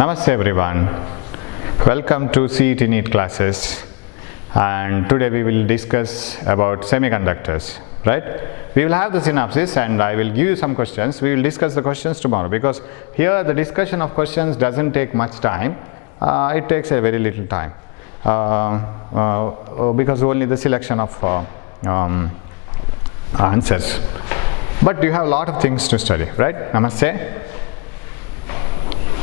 Namaste everyone. Welcome to CET NEET classes, and today we will discuss about semiconductors, right? We will have the synopsis and I will give you some questions. We will discuss the questions tomorrow because here the discussion of questions doesn't take much time. It takes a very little time because only the selection of answers. But you have a lot of things to study, right? Namaste.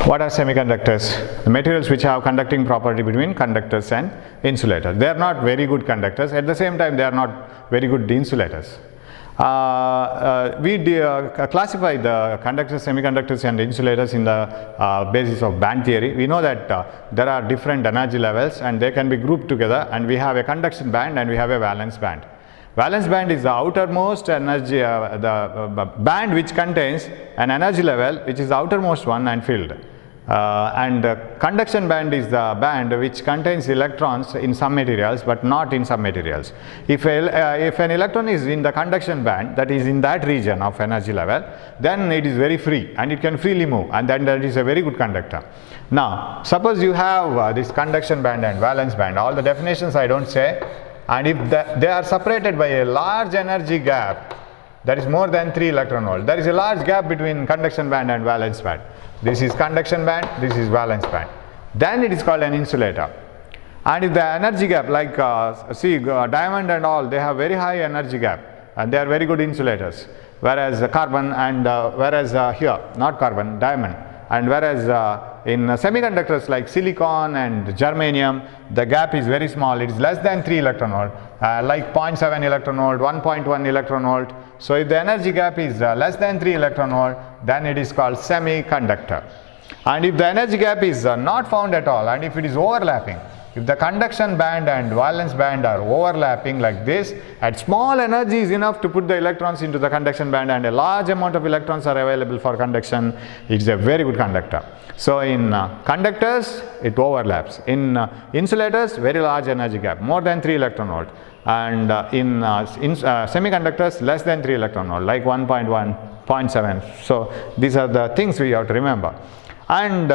What are semiconductors? The materials which have conducting property between conductors and insulators. They are not very good conductors. At the same time, they are not very good insulators. We classify the conductors, semiconductors and insulators in the basis of band theory. We know that there are different energy levels and they can be grouped together, and we have a conduction band and we have a valence band. Valence band is the outermost energy, the band which contains an energy level which is the outermost one and filled. Conduction band is the band which contains electrons in some materials but not in some materials. If an electron is in the conduction band, that is in that region of energy level, then it is very free and it can freely move, and then that is a very good conductor. Now, suppose you have this conduction band and valence band. All the definitions I don't say. And if they are separated by a large energy gap, that is more than 3 electron volt, there is a large gap between conduction band and valence band. This is conduction band, this is valence band. Then it is called an insulator. And if the energy gap, like diamond and all, they have very high energy gap and they are very good insulators. Whereas carbon and here, not carbon, diamond. And whereas in semiconductors like silicon and germanium, the gap is very small. It is less than 3 electron volt, like 0.7 electron volt, 1.1 electron volt. So if the energy gap is less than 3 electron volt, then it is called semiconductor. And if the energy gap is not found at all, and if it is overlapping, if the conduction band and valence band are overlapping like this, at small energy is enough to put the electrons into the conduction band and a large amount of electrons are available for conduction, it is a very good conductor. So in conductors, it overlaps. In insulators, very large energy gap, more than 3 electron volt. And in semiconductors, less than 3 electron volt, like 1.1, 0.7. So these are the things we have to remember. And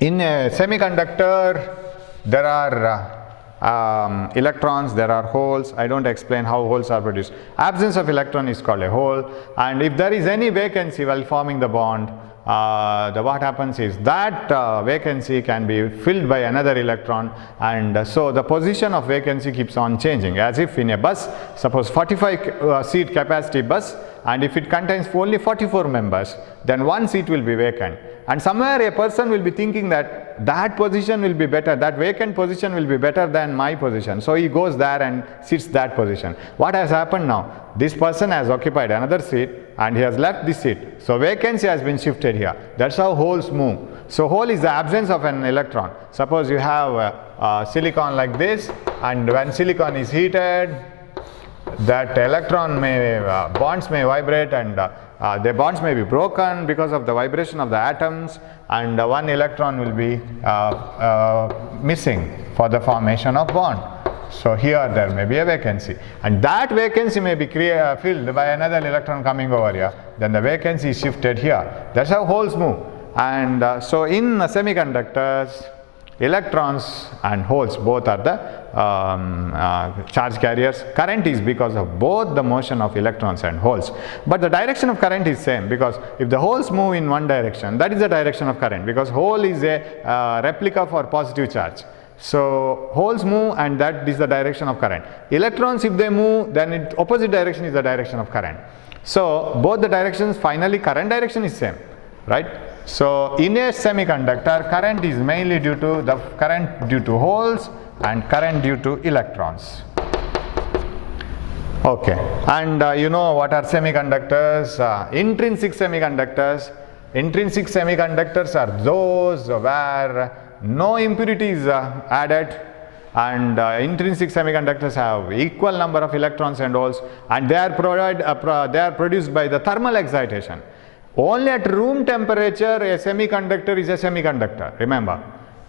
in a semiconductor, there are electrons, there are holes. I don't explain how holes are produced. Absence of electron is called a hole, and if there is any vacancy while forming the bond, what happens is that vacancy can be filled by another electron, and so the position of vacancy keeps on changing, as if in a bus, suppose 45 seat capacity bus, and if it contains only 44 members, then one seat will be vacant. And somewhere a person will be thinking that that position will be better, that vacant position will be better than my position. So he goes there and sits that position. What has happened now? This person has occupied another seat and he has left this seat. So vacancy has been shifted here. That's how holes move. So hole is the absence of an electron. Suppose you have silicon like this, and when silicon is heated, that electron bonds may vibrate, and the bonds may be broken because of the vibration of the atoms, and one electron will be missing for the formation of bond. So here there may be a vacancy, and that vacancy may be filled by another electron coming over here. Then the vacancy is shifted here. That's how holes move. And so in semiconductors, electrons and holes both are the charge carriers. Current is because of both the motion of electrons and holes, but the direction of current is same, because if the holes move in one direction, that is the direction of current, because hole is a replica for positive charge. So holes move and that is the direction of current. Electrons, if they move, then in opposite direction is the direction of current. So both the directions, finally current direction is same, right? So in a semiconductor, current is mainly due to holes and current due to electrons. Okay, and you know what are semiconductors? Intrinsic semiconductors. Intrinsic semiconductors are those where no impurities added, and intrinsic semiconductors have equal number of electrons and holes, and they are produced by the thermal excitation. Only at room temperature a semiconductor is a semiconductor. Remember,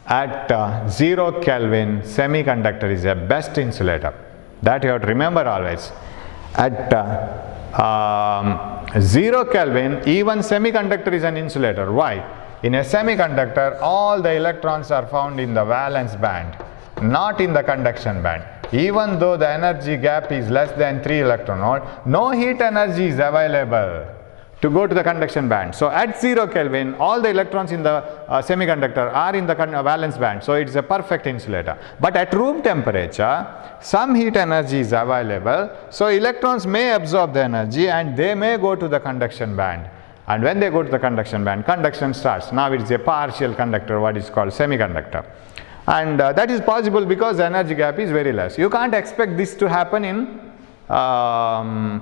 at 0 Kelvin, semiconductor is a best insulator. That you have to remember always. At 0 Kelvin, even semiconductor is an insulator. Why? In a semiconductor, all the electrons are found in the valence band, not in the conduction band. Even though the energy gap is less than 3 electron volt, no heat energy is available to go to the conduction band. So at 0 Kelvin, all the electrons in the semiconductor are in the valence band. So it's a perfect insulator. But at room temperature, some heat energy is available. So electrons may absorb the energy and they may go to the conduction band. And when they go to the conduction band, conduction starts. Now it's a partial conductor, what is called semiconductor. And that is possible because the energy gap is very less. You can't expect this to happen in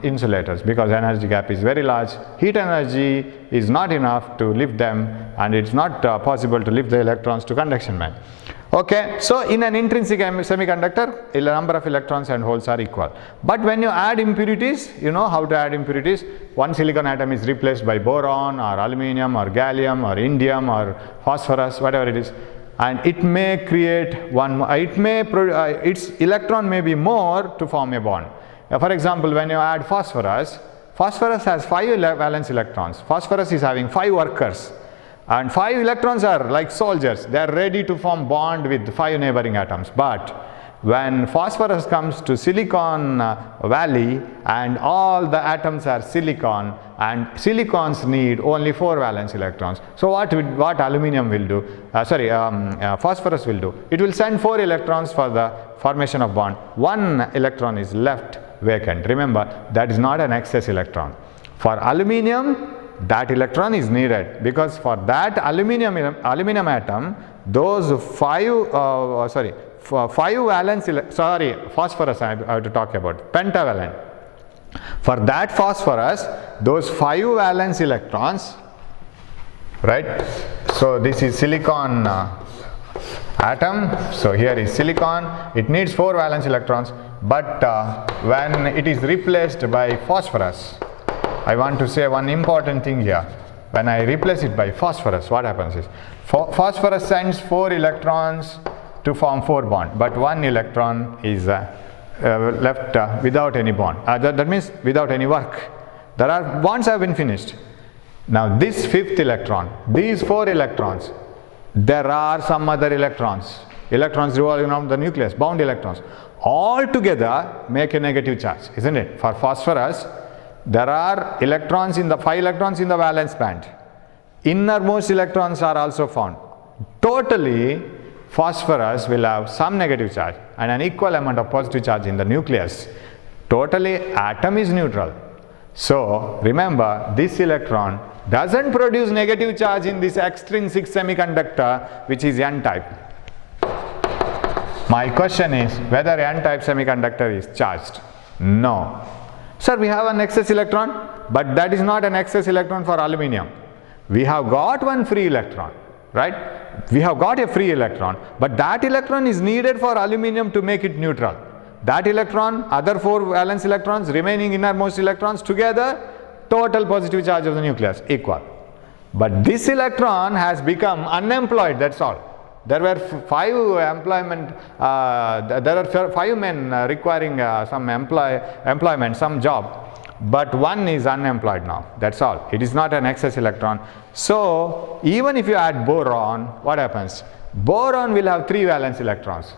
insulators because energy gap is very large. Heat energy is not enough to lift them, and it's not possible to lift the electrons to conduction band. Okay, so in an intrinsic semiconductor, the number of electrons and holes are equal. But when you add impurities, you know how to add impurities. One silicon atom is replaced by boron or aluminum or gallium or indium or phosphorus, whatever it is. And it may create its electron may be more to form a bond. For example, when you add phosphorus, phosphorus has 5 valence electrons. Phosphorus is having 5 workers. And 5 electrons are like soldiers. They are ready to form bond with 5 neighboring atoms. But when phosphorus comes to silicon valley and all the atoms are silicon, and silicons need only 4 valence electrons. So what aluminum will do, phosphorus will do, it will send 4 electrons for the formation of bond. 1 electron is left vacant. Remember, that is not an excess electron. For aluminum, that electron is needed because for that aluminum atom, those 5 valence, phosphorus I have to talk about, pentavalent. For that phosphorus, those 5 valence electrons, right? So this is silicon atom. So here is silicon. It needs 4 valence electrons. But when it is replaced by phosphorus, I want to say one important thing here. When I replace it by phosphorus, what happens is phosphorus sends 4 electrons to form 4 bond, but 1 electron is left without any bond. That means without any work. There are bonds have been finished. Now this 5th electron, these 4 electrons, there are some other electrons revolving around the nucleus, bound electrons, all together make a negative charge, isn't it? For phosphorus, there are 5 electrons in the valence band. Innermost electrons are also found. Totally, phosphorus will have some negative charge and an equal amount of positive charge in the nucleus. Totally, atom is neutral. So remember, this electron doesn't produce negative charge in this extrinsic semiconductor, which is n-type. My question is whether n-type semiconductor is charged. No. Sir, we have an excess electron, but that is not an excess electron for aluminum. We have got one free electron, right? We have got a free electron, but that electron is needed for aluminum to make it neutral. That electron, other 4 valence electrons, remaining innermost electrons together, total positive charge of the nucleus equal. But this electron has become unemployed, that's all. There were 5 men requiring some employment, some job. But 1 is unemployed now, that's all. It is not an excess electron. So even if you add boron, what happens? Boron will have 3 valence electrons.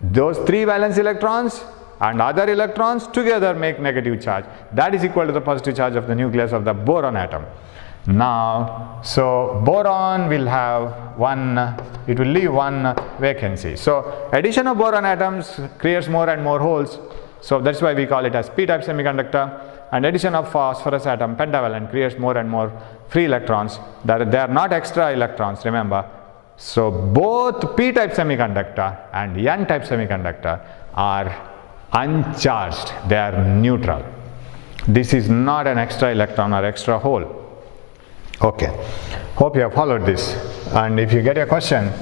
Those 3 valence electrons and other electrons together make negative charge. That is equal to the positive charge of the nucleus of the boron atom. Now, so boron will have it will leave 1 vacancy. So addition of boron atoms creates more and more holes. So that's why we call it as p-type semiconductor. And addition of phosphorus atom, pentavalent, creates more and more free electrons. They are not extra electrons, remember. So both p-type semiconductor and n-type semiconductor are uncharged. They are neutral. This is not an extra electron or extra hole. Okay. Hope you have followed this. And if you get a question,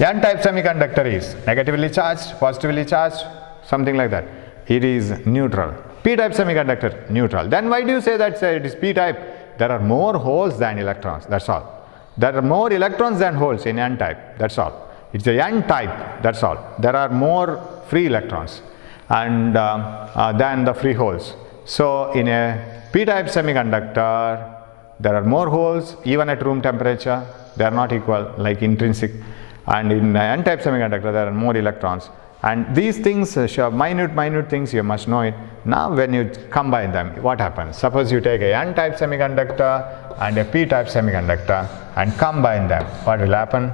n-type semiconductor is negatively charged, positively charged, something like that. It is neutral. P-type semiconductor, neutral. Then why do you say that it is p-type? There are more holes than electrons, that's all. There are more electrons than holes in n-type, that's all. It's a n-type, that's all. There are more free electrons and than the free holes. So in a p-type semiconductor, there are more holes even at room temperature, they are not equal like intrinsic, and in n-type semiconductor there are more electrons, and these things show minute things, you must know it. Now when you combine them, what happens? Suppose you take a n-type semiconductor and a p-type semiconductor and combine them, what will happen?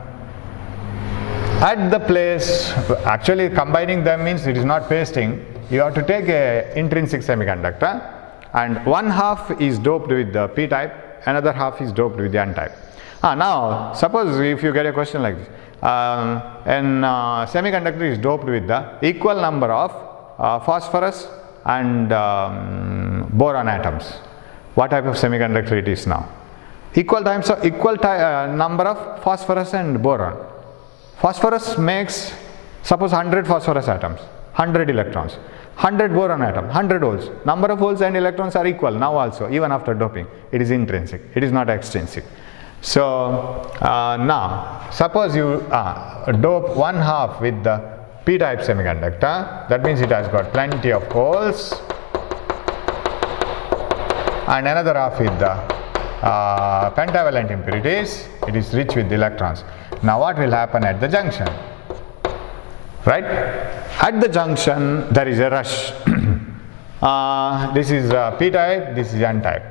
At the place, actually combining them means it is not pasting. You have to take a intrinsic semiconductor and one half is doped with the p-type, another half is doped with the n-type. Now suppose if you get a question like this, an semiconductor is doped with the equal number of phosphorus and boron atoms. What type of semiconductor it is now? Equal number of phosphorus and boron. Phosphorus makes, suppose 100 phosphorus atoms, 100 electrons, 100 boron atom, 100 holes. Number of holes and electrons are equal now also, even after doping. It is intrinsic, it is not extrinsic. So now suppose you dope one half with the p-type semiconductor, that means it has got plenty of holes, and another half with the pentavalent impurities, it is rich with electrons. Now what will happen at the junction? Right? At the junction there is a rush. This is p-type, this is n-type.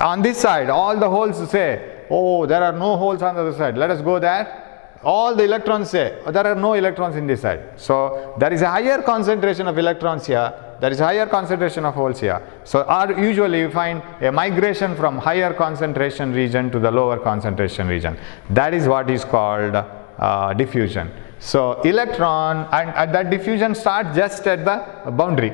On this side all the holes say, oh, there are no holes on the other side, let us go there. All the electrons say, oh, there are no electrons in this side. So there is a higher concentration of electrons here, there is a higher concentration of holes here. So usually you find a migration from higher concentration region to the lower concentration region. That is what is called diffusion. So electron, and that diffusion starts just at the boundary.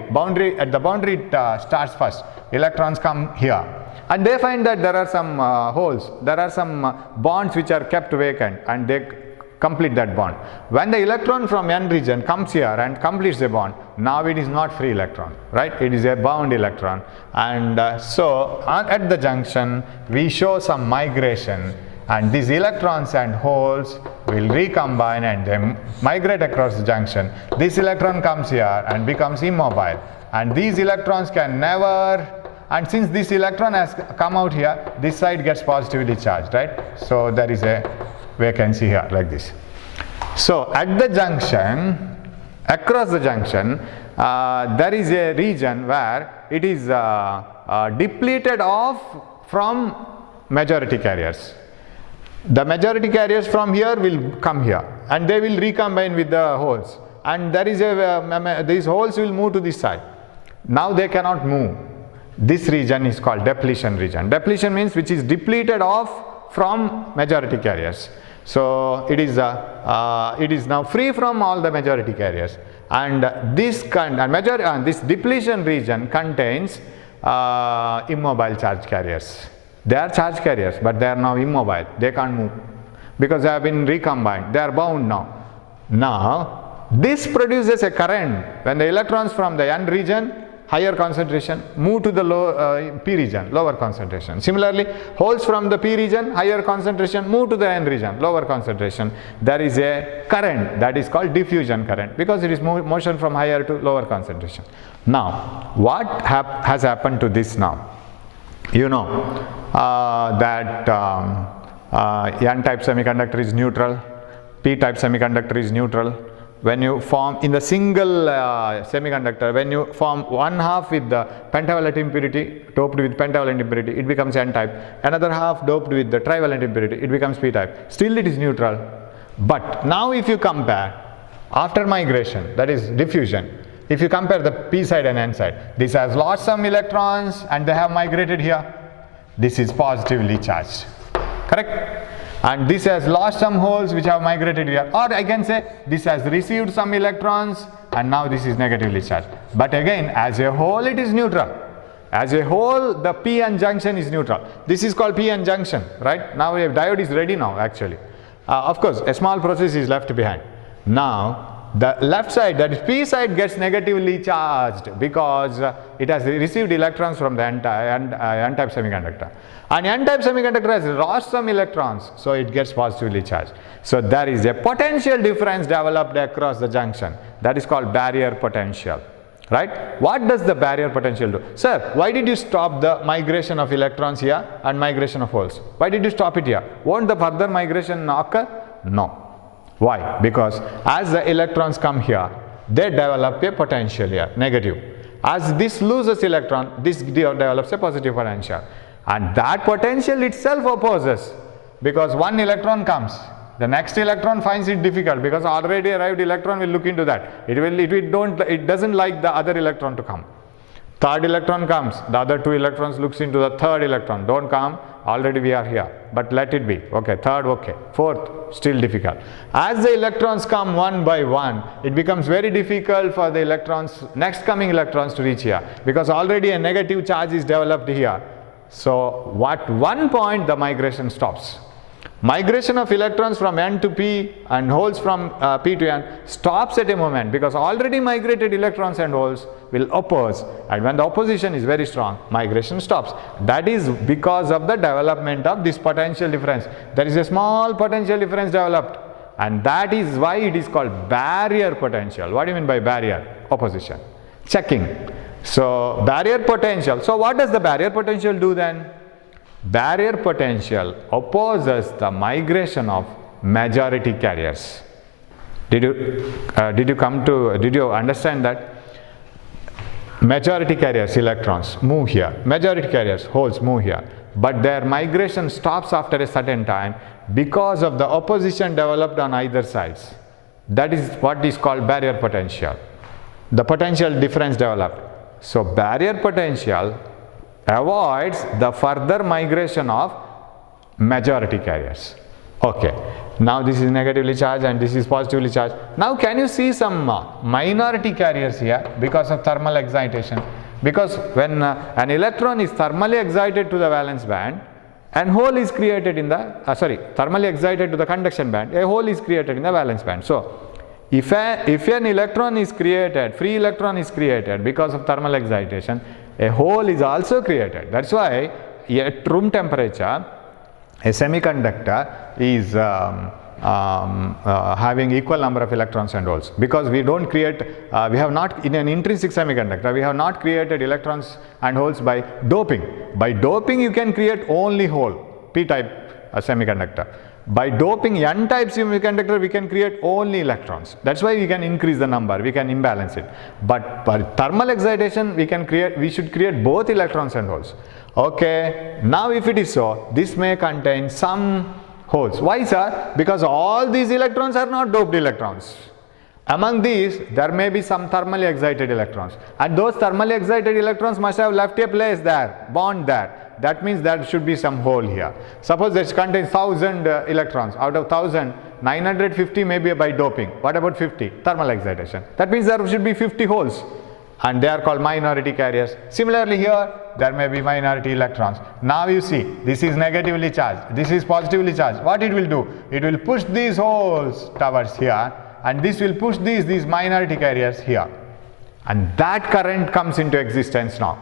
At the boundary it starts first. Electrons come here. And they find that there are some holes, there are some bonds which are kept vacant, and they complete that bond. When the electron from n region comes here and completes the bond, now it is not free electron, right? It is a bound electron. And so at the junction we show some migration, and these electrons and holes will recombine and they migrate across the junction. This electron comes here and becomes immobile, and these electrons can never, and since this electron has come out here, this side gets positively charged, right? So there is a vacancy here like this. So at the junction, across the junction, there is a region where it is depleted off from majority carriers. The majority carriers from here will come here and they will recombine with the holes, and there is these holes will move to this side. Now they cannot move. This region is called depletion region. Depletion means which is depleted off from majority carriers. So it is now free from all the majority carriers, and this depletion region contains immobile charge carriers. They are charge carriers, but they are now immobile. They can't move because they have been recombined. They are bound now. Now this produces a current when the electrons from the n region, higher concentration, move to the p region, lower concentration. Similarly, holes from the p region, higher concentration, move to the n region, lower concentration. There is a current that is called diffusion current because it is motion from higher to lower concentration. Now what has happened to this now? You know that n-type semiconductor is neutral, p-type semiconductor is neutral. When you form in the single semiconductor, when you form one half with the pentavalent impurity, doped with pentavalent impurity, it becomes n-type. Another half doped with the trivalent impurity, it becomes p-type. Still it is neutral. But now if you compare after migration, that is diffusion, if you compare the p side and n side, this has lost some electrons and they have migrated here. This is positively charged, correct? And this has lost some holes which have migrated here. Or I can say this has received some electrons and now this is negatively charged. But again, as a whole it is neutral. As a whole the p-n junction is neutral. This is called p-n junction, right? Now a diode is ready now actually. Of course a small process is left behind. Now the left side, that is p side, gets negatively charged because it has received electrons from the n-type semiconductor. And n-type semiconductor has lost some electrons, so it gets positively charged. So there is a potential difference developed across the junction. That is called barrier potential. right? What does the barrier potential do? Sir, why did you stop the migration of electrons here and migration of holes? Why did you stop it here? Won't the further migration occur? No. Why? Because as the electrons come here, they develop a potential here, negative. As this loses electron, this develops a positive potential. And that potential itself opposes, because one electron comes. The next electron finds it difficult because already arrived electron will look into that. It doesn't like the other electron to come. Third electron comes, the other two electrons looks into the third electron. Don't come, already we are here, but let it be. Okay, third, okay. Fourth, still difficult. As the electrons come one by one, it becomes very difficult for the electrons, next coming electrons to reach here, because already a negative charge is developed here. So at one point the migration stops. Migration of electrons from N to P and holes from P to N stops at a moment, because already migrated electrons and holes will oppose, and when the opposition is very strong, migration stops. That is because of the development of this potential difference. There is a small potential difference developed, and that is why it is called barrier potential. What do you mean by barrier? Opposition. Checking. So barrier potential. So what does the barrier potential do then? Barrier potential opposes the migration of majority carriers. Did you understand that? Majority carriers, electrons, move here. Majority carriers, holes, move here. But their migration stops after a certain time because of the opposition developed on either sides. That is what is called barrier potential. The potential difference developed. So barrier potential avoids the further migration of majority carriers. Okay, now this is negatively charged and this is positively charged. Now can you see some minority carriers here because of thermal excitation? Because when an electron is thermally excited to the valence band, and hole is created in the, thermally excited to the conduction band, a hole is created in the valence band. So if an electron is created, free electron is created because of thermal excitation, a hole is also created. That's why at room temperature, a semiconductor is having equal number of electrons and holes, because we don't create, we have not, in an intrinsic semiconductor, we have not created electrons and holes by doping. By doping you can create only hole, p-type semiconductor. By doping n-type semiconductor, we can create only electrons. That's why we can increase the number, we can imbalance it. But for thermal excitation, we should create both electrons and holes. Okay, now if it is so, this may contain some holes. Why, sir? Because all these electrons are not doped electrons. Among these, there may be some thermally excited electrons, and those thermally excited electrons must have left a place there, bond there. That means there should be some hole here. Suppose this contains 1000 electrons. Out of 1000, 950 may be by doping. What about 50? Thermal excitation. That means there should be 50 holes, and they are called minority carriers. Similarly here, there may be minority electrons. Now you see, this is negatively charged, this is positively charged. What it will do? It will push these holes towards here, and this will push these minority carriers here. And that current comes into existence now.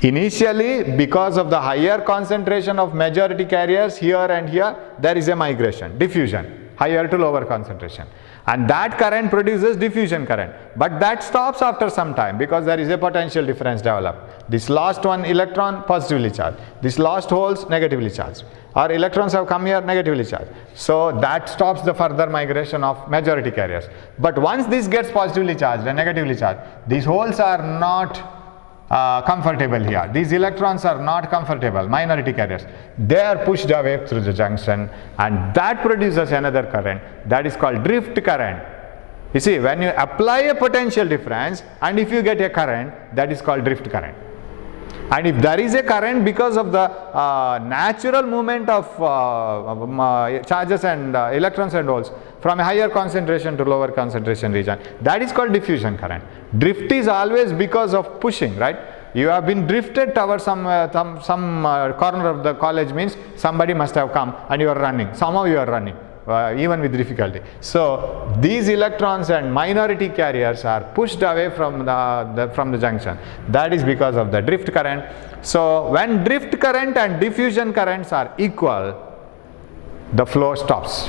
Initially, because of the higher concentration of majority carriers here and here, there is a migration, diffusion, higher to lower concentration. And that current produces diffusion current. But that stops after some time because there is a potential difference developed. This last one electron positively charged. This last holes negatively charged. Our electrons have come here negatively charged. So that stops the further migration of majority carriers. But once this gets positively charged and negatively charged, these holes are not comfortable here. These electrons are not comfortable, minority carriers. They are pushed away through the junction, and that produces another current that is called drift current. You see, when you apply a potential difference and if you get a current, that is called drift current. And if there is a current because of the natural movement of charges and electrons and holes from a higher concentration to lower concentration region, that is called diffusion current. Drift is always because of pushing, right? You have been drifted towards some corner of the college, means somebody must have come and you are running. Somehow you are running, even with difficulty. So these electrons and minority carriers are pushed away from the junction. That is because of the drift current. So when drift current and diffusion currents are equal, the flow stops.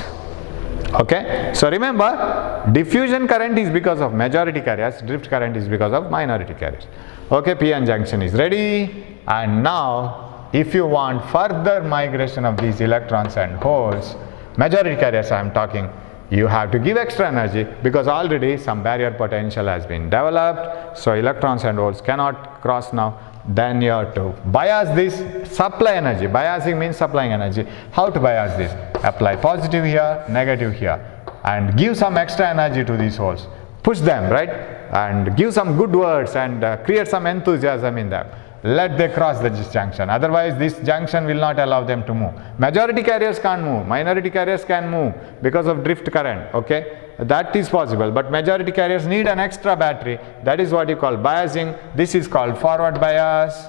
Okay, so remember, diffusion current is because of majority carriers, drift current is because of minority carriers. Okay, p-n junction is ready, and now if you want further migration of these electrons and holes, majority carriers I am talking, you have to give extra energy because already some barrier potential has been developed, so electrons and holes cannot cross now. Then you have to bias this supply energy. Biasing means supplying energy. How to bias this? Apply positive here, negative here, and give some extra energy to these holes. Push them, right? And give some good words and create some enthusiasm in them. Let them cross this junction. Otherwise, this junction will not allow them to move. Majority carriers can't move. Minority carriers can move because of drift current. Okay, that is possible. But majority carriers need an extra battery. That is what you call biasing. This is called forward bias.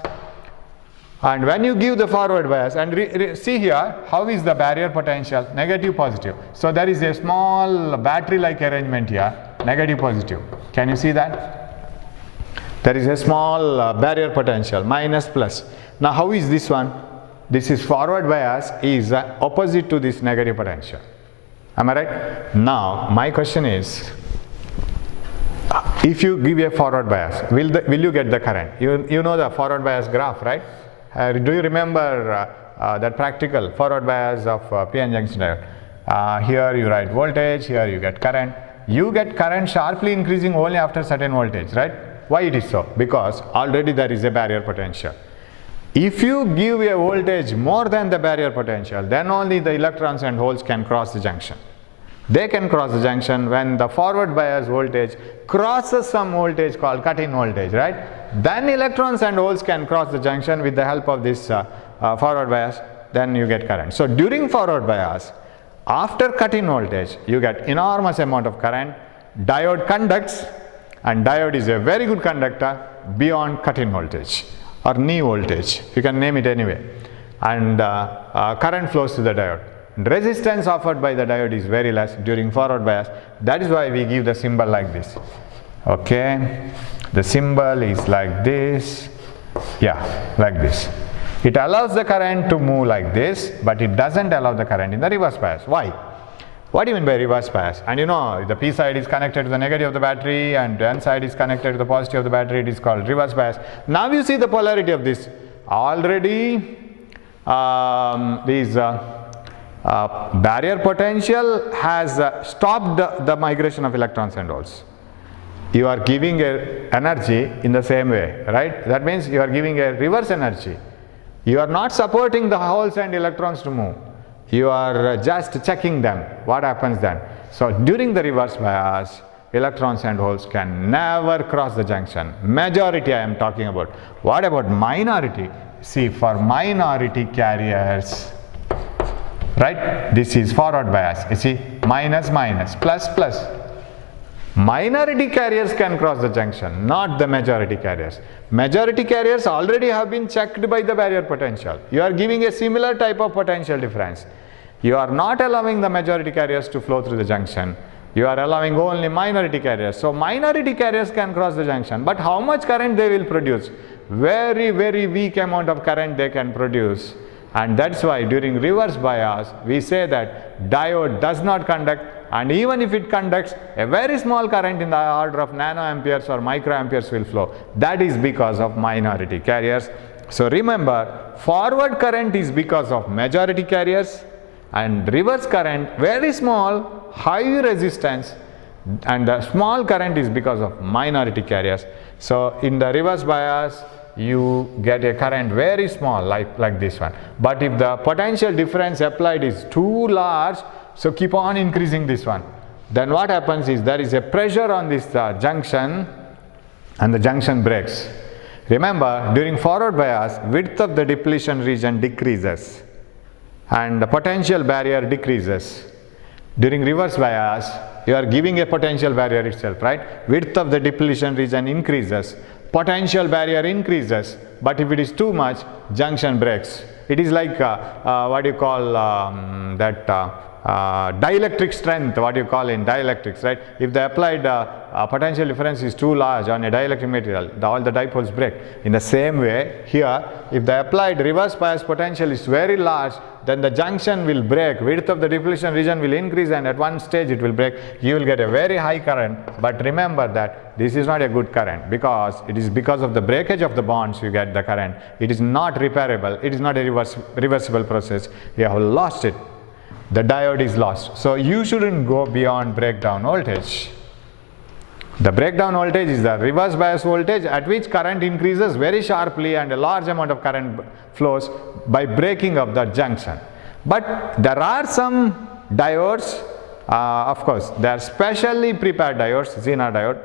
And when you give the forward bias, and see here, how is the barrier potential? Negative, positive. So there is a small battery-like arrangement here. Negative, positive. Can you see that? There is a small barrier potential, minus, plus. Now how is this one? This is forward bias is opposite to this negative potential. Am I right? Now my question is, if you give a forward bias, will you get the current? You know the forward bias graph, right? Do you remember that practical forward bias of p-n junction diode? Here you write voltage, here you get current. You get current sharply increasing only after certain voltage, right? Why it is so? Because already there is a barrier potential. If you give a voltage more than the barrier potential, then only the electrons and holes can cross the junction. They can cross the junction when the forward bias voltage crosses some voltage called cut-in voltage, right? Then electrons and holes can cross the junction with the help of this forward bias, then you get current. So during forward bias, after cut-in voltage, you get enormous amount of current, diode conducts, and diode is a very good conductor beyond cut-in voltage or knee voltage, you can name it anyway, and current flows to the diode. Resistance offered by the diode is very less during forward bias. That is why we give the symbol like this. Okay, the symbol is like this, yeah, like this. It allows the current to move like this, but it doesn't allow the current in the reverse bias. Why? What do you mean by reverse bias? And you know, the P side is connected to the negative of the battery and N side is connected to the positive of the battery. It is called reverse bias. Now you see the polarity of this. Already barrier potential has stopped the migration of electrons and holes. You are giving a energy in the same way, right? That means you are giving a reverse energy. You are not supporting the holes and electrons to move. You are just checking them. What happens then? So during the reverse bias, electrons and holes can never cross the junction. Majority I am talking about. What about minority? See, for minority carriers, right, this is forward bias. You see, minus, minus, plus, plus. Minority carriers can cross the junction, not the majority carriers. Majority carriers already have been checked by the barrier potential. You are giving a similar type of potential difference. You are not allowing the majority carriers to flow through the junction. You are allowing only minority carriers. So minority carriers can cross the junction, but how much current they will produce? Very, very weak amount of current they can produce. And that's why during reverse bias, we say that diode does not conduct, and even if it conducts, a very small current in the order of nanoamperes or microamperes will flow. That is because of minority carriers. So remember, forward current is because of majority carriers, and reverse current, very small, high resistance, and the small current is because of minority carriers. So in the reverse bias, you get a current very small, like this one. But if the potential difference applied is too large, so keep on increasing this one, then what happens is there is a pressure on this junction and the junction breaks. Remember, during forward bias, width of the depletion region decreases and the potential barrier decreases. During reverse bias, you are giving a potential barrier itself, right? Width of the depletion region increases, potential barrier increases, but if it is too much, junction breaks. It is like what you call dielectric strength, what you call in dielectrics, right? If the applied potential difference is too large on a dielectric material, all the dipoles break. In the same way, here, if the applied reverse bias potential is very large, then the junction will break, width of the depletion region will increase, and at one stage it will break. You will get a very high current, but remember that this is not a good current, because it is because of the breakage of the bonds you get the current. It is not repairable, it is not a reversible process. You have lost it. The diode is lost. So you shouldn't go beyond breakdown voltage. The breakdown voltage is the reverse bias voltage at which current increases very sharply and a large amount of current flows by breaking of that junction. But there are some diodes, of course, they are specially prepared diodes, Zener diode.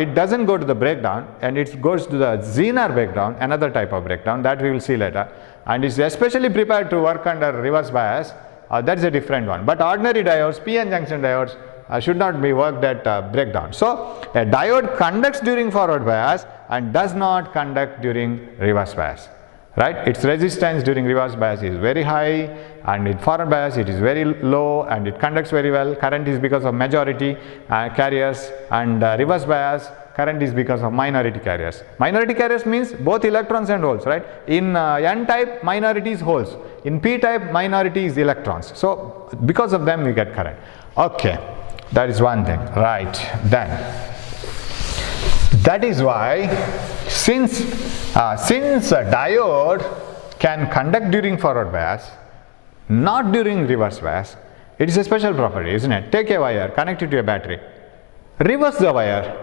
It doesn't go to the breakdown, and it goes to the Zener breakdown, another type of breakdown that we will see later, and is especially prepared to work under reverse bias. That's a different one. But ordinary diodes, PN junction diodes, should not be worked at breakdown. So a diode conducts during forward bias and does not conduct during reverse bias, right? Its resistance during reverse bias is very high, and in forward bias it is very low, and it conducts very well. Current is because of majority carriers, and reverse bias current is because of minority carriers. Minority carriers means both electrons and holes, right? In N type, minority is holes. In P type, minority is electrons. So because of them we get current. Okay. That is one thing, right? Then that is why since a diode can conduct during forward bias, not during reverse bias, it is a special property, isn't it? Take a wire, connect it to a battery, reverse the wire,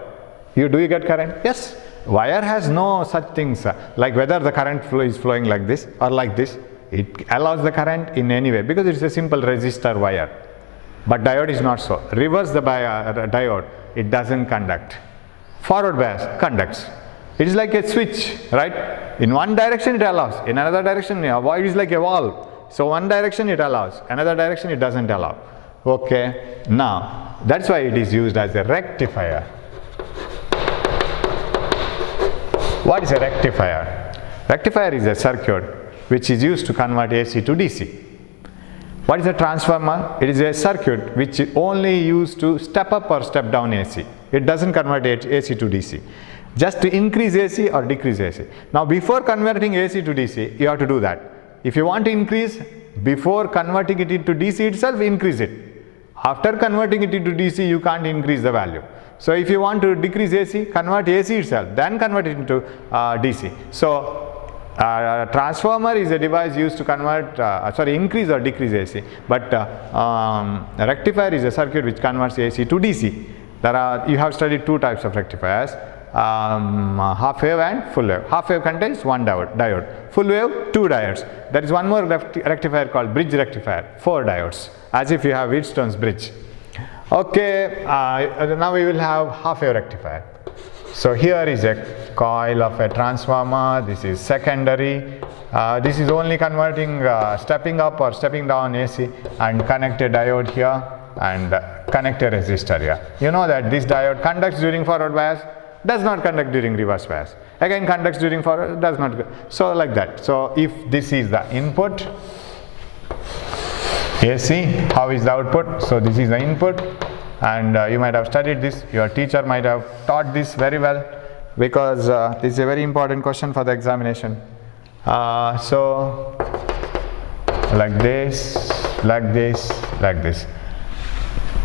do you get current? Yes. Wire has no such things like whether the current flow is flowing like this or like this. It allows the current in any way because it is a simple resistor wire. But diode is not so. Reverse the diode, it doesn't conduct. Forward bias conducts. It is like a switch, right? In one direction it allows, in another direction it is like a valve. So one direction it allows, another direction it doesn't allow. Okay, now that's why it is used as a rectifier. What is a rectifier? Rectifier is a circuit which is used to convert AC to DC. What is a transformer? It is a circuit which is only used to step up or step down AC. It doesn't convert AC to DC. Just to increase AC or decrease AC. Now before converting AC to DC, you have to do that. If you want to increase, before converting it into DC itself, increase it. After converting it into DC, you can't increase the value. So if you want to decrease AC, convert AC itself, then convert it into DC. So transformer is a device used to convert, increase or decrease AC, but rectifier is a circuit which converts AC to DC. You have studied two types of rectifiers, half wave and full wave. Half wave contains one diode, full wave two diodes. There is one more rectifier called bridge rectifier, 4 diodes, as if you have Wheatstone's bridge. Okay, now we will have half wave rectifier. So here is a coil of a transformer, this is secondary, this is only converting stepping up or stepping down AC, and connect a diode here and connect a resistor here. You know that this diode conducts during forward bias, does not conduct during reverse bias. Again conducts during forward, does not. So like that. So if this is the input, AC, how is the output? So this is the input. And you might have studied this, your teacher might have taught this very well, because this is a very important question for the examination. So like this, like this, like this.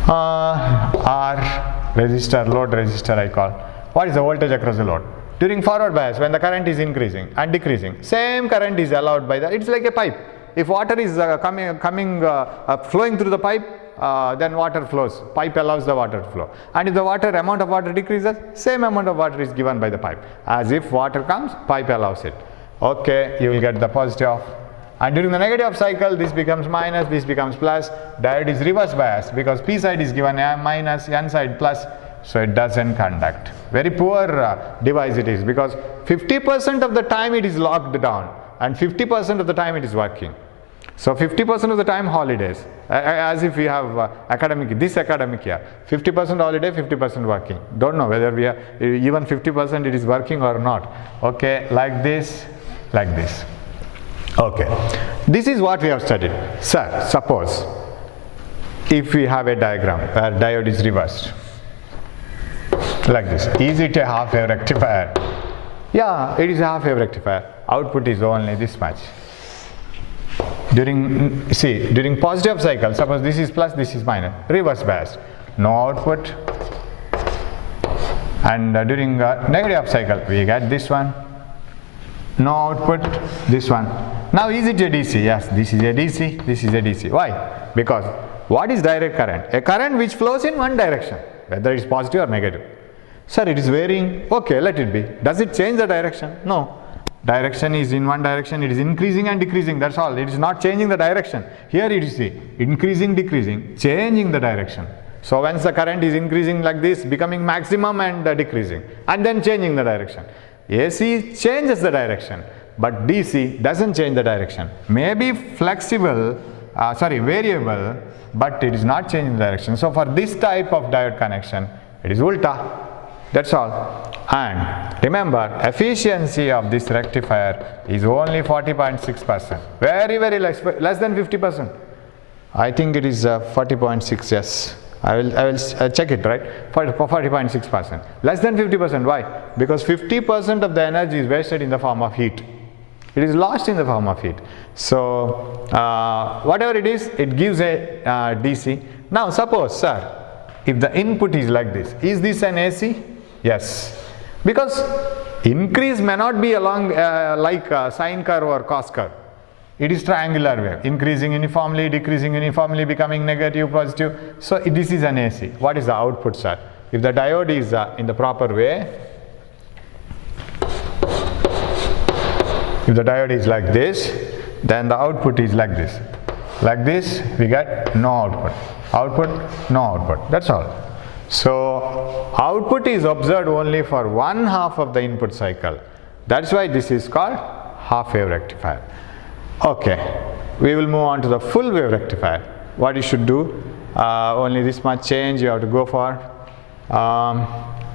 R resistor, load resistor I call. What is the voltage across the load? During forward bias, when the current is increasing and decreasing, same current is allowed by the, it's like a pipe. If water is flowing through the pipe, then water flows. Pipe allows the water to flow. And if the amount of water decreases, same amount of water is given by the pipe. As if water comes, pipe allows it. Okay, you will get the positive. And during the negative cycle, this becomes minus, this becomes plus. Diode is reverse bias because P side is given minus, N side plus. So it doesn't conduct. Very poor device it is, because 50% of the time it is locked down and 50% of the time it is working. So 50% of the time holidays, as if we have this academic year, 50% holiday, 50% working. Don't know whether we are even 50% it is working or not. Okay, like this, like this. Okay, this is what we have studied. Sir, suppose if we have a diagram where diode is reversed, like this, is it a half wave rectifier? Yeah, it is a half wave rectifier. Output is only this much. during positive cycle, suppose this is plus, this is minus, reverse bias, no output. And during negative cycle, we get this one, no output, this one. Now is it a DC? Yes, this is a DC, this is a DC. Why? Because what is direct current? A current which flows in one direction, whether it is positive or negative. Sir, it is varying. Okay, let it be. Does it change the direction? No. Direction is in one direction, it is increasing and decreasing, that's all. It is not changing the direction. Here it is increasing, decreasing, changing the direction. So once the current is increasing like this, becoming maximum and decreasing, and then changing the direction. AC changes the direction, but DC doesn't change the direction. Maybe variable, but it is not changing the direction. So for this type of diode connection, it is ulta. That's all. And remember, efficiency of this rectifier is only 40.6%. Very, very less than 50%. I think it is 40.6. Yes, I will check it, right? 40.6%. Less than 50%. Why? Because 50% of the energy is wasted in the form of heat. It is lost in the form of heat. So whatever it is, it gives a DC. Now suppose, sir, if the input is like this, is this an AC? Yes, because increase may not be along like sine curve or cos curve. It is triangular wave, increasing uniformly, decreasing uniformly, becoming negative, positive. So this is an AC. What is the output, sir? If the diode is in the proper way, if the diode is like this, then the output is like this. Like this, we get no output. Output, no output. That's all. So output is observed only for one half of the input cycle. That's why this is called half wave rectifier. Okay, we will move on to the full wave rectifier. What you should do, only this much change you have to go for.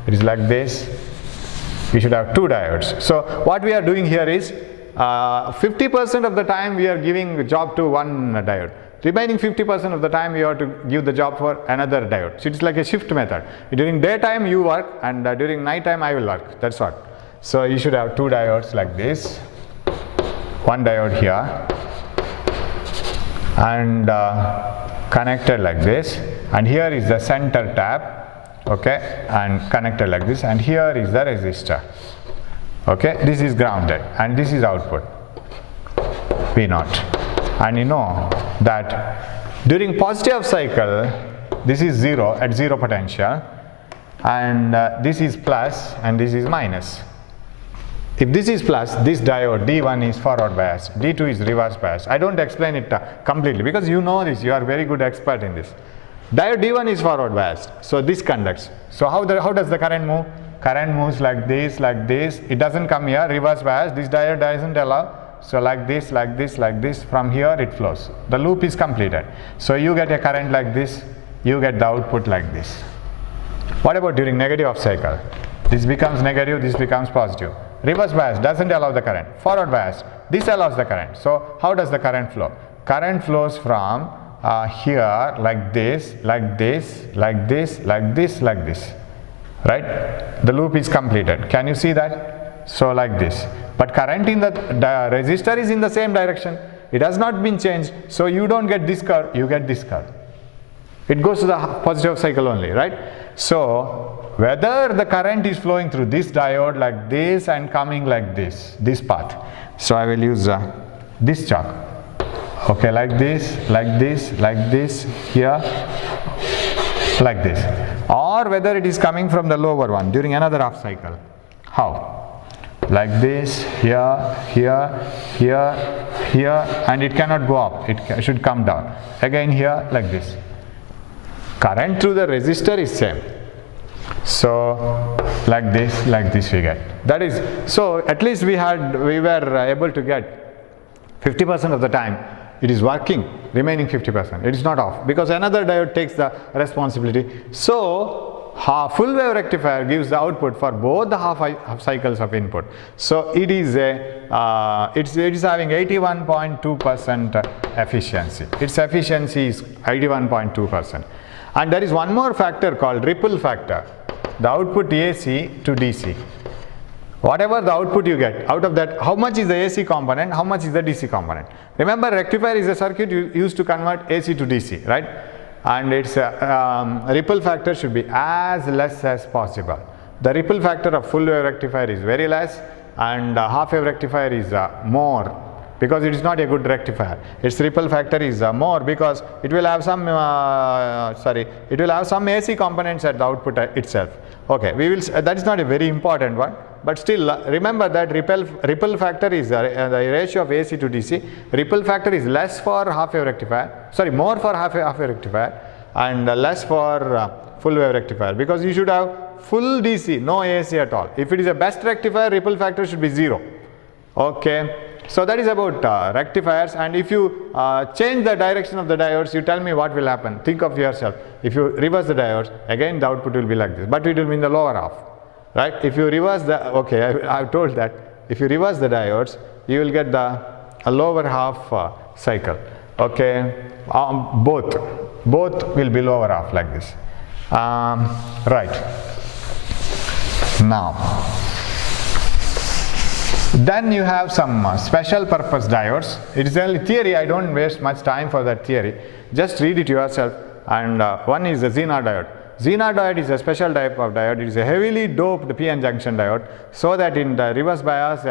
It is like this. We should have two diodes. So what we are doing here is 50% of the time we are giving the job to one diode. Remaining 50% of the time you have to give the job for another diode. So it's like a shift method. During daytime you work, and during night time I will work. That's what. So you should have two diodes like this. One diode here, and connected like this. And here is the center tap, okay, and connected like this. And here is the resistor. Okay, this is grounded, and this is output V0. And you know that during positive cycle, this is 0 at 0 potential, and this is plus and this is minus. If this is plus, this diode D1 is forward bias, D2 is reverse bias. I don't explain it completely because you know this, you are very good expert in this. Diode D1 is forward biased, so this conducts. So how does the current move? Current moves like this, it doesn't come here, reverse bias, this diode doesn't allow. So like this, like this, like this, from here it flows. The loop is completed. So you get a current like this, you get the output like this. What about during negative of cycle? This becomes negative, this becomes positive. Reverse bias doesn't allow the current. Forward bias, this allows the current. So how does the current flow? Current flows from here like this, like this, like this, like this, like this. Right? The loop is completed. Can you see that? So like this. But current in the resistor is in the same direction. It has not been changed. So you don't get this curve, you get this curve. It goes to the positive cycle only, right? So whether the current is flowing through this diode like this and coming like this path. So I will use this chalk. Okay, like this, like this, like this, here, like this. Or whether it is coming from the lower one during another half cycle. How? Like this, here, here, here, here, and it cannot go up, it should come down. Again here, like this. Current through the resistor is same. So like this we get. That is, so at least we were able to get 50% of the time it is working, remaining 50%. It is not off because another diode takes the responsibility. So full wave rectifier gives the output for both the half cycles of input. So it is it is having 81.2% efficiency. Its efficiency is 81.2%. And there is one more factor called ripple factor, the output AC to DC. Whatever the output you get, out of that, how much is the AC component, how much is the DC component. Remember, rectifier is a circuit used to convert AC to DC, right? And its ripple factor should be as less as possible. The ripple factor of full wave rectifier is very less, and half wave rectifier is more, because it is not a good rectifier. Its ripple factor is more because it will have some it will have some AC components at the output itself. Okay, we will that is not a very important one, but still remember that ripple factor is the ratio of AC to DC. Ripple factor is less for half wave rectifier, more for half wave rectifier, and less for full wave rectifier, because you should have full DC, no AC at all. If it is a best rectifier, ripple factor should be 0. Okay, so that is about rectifiers. And if you change the direction of the diodes, you tell me what will happen. Think of yourself. If you reverse the diodes, again the output will be like this, but it will be in the lower half, right? If you reverse the, okay, I have told that if you reverse the diodes, you will get the lower half cycle. Okay, both will be lower half like this. Right. Now, then you have some special purpose diodes. It is only theory, I don't waste much time for that theory. Just read it yourself. And one is the Zener diode. Zener diode is a special type of diode. It is a heavily doped PN junction diode, so that in the reverse bias,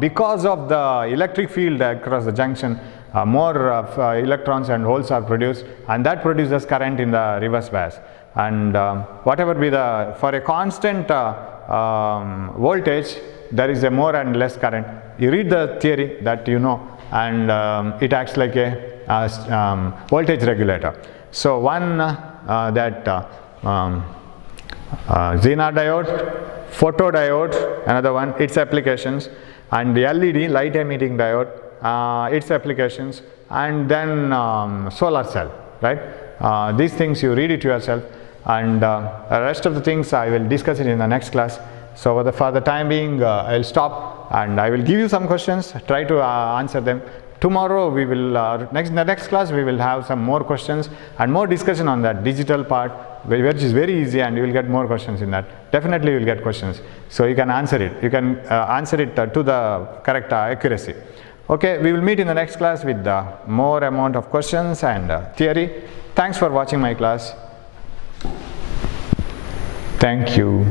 because of the electric field across the junction, more electrons and holes are produced, and that produces current in the reverse bias. And whatever be the, for a constant voltage, there is a more and less current. You read the theory that you know, and it acts like a voltage regulator. So one Zener diode, photodiode, another one, its applications, and the LED, light emitting diode, its applications, and then solar cell, right? These things you read it yourself, and the rest of the things I will discuss it in the next class. So for the time being, I will stop, and I will give you some questions, try to answer them. Tomorrow we will, in the next class we will have some more questions and more discussion on that digital part, which is very easy, and you will get more questions in that. Definitely you will get questions. So you can answer it. You can answer it to the correct accuracy. Okay, we will meet in the next class with more amount of questions and theory. Thanks for watching my class. Thank you.